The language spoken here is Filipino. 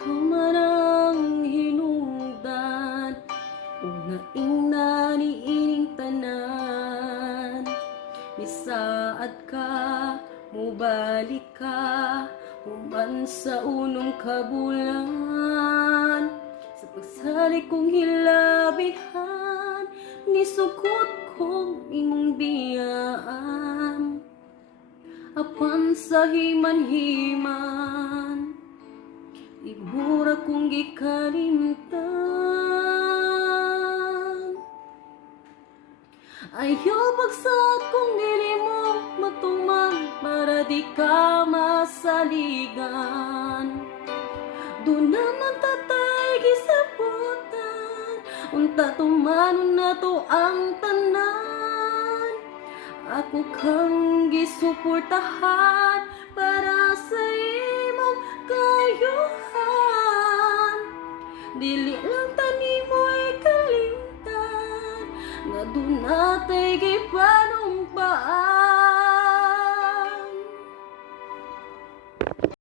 ka man ang hinungdan, unaing naniining tanan. Misaad ka, mubalik ka, human sa unong kabulan. Sa pagsalik kong hilabihan, nisugod kong imong biyaan. Apan sa himan-himan, ibura kong gikalimtan. Ayaw pagsat kong dili mo matuman, para di ka masaligan. Doon naman tatay gisabutan, unta tumanon na to ang tanan. Ako kang gisuportahan para sa imong kayuhan. Dili lang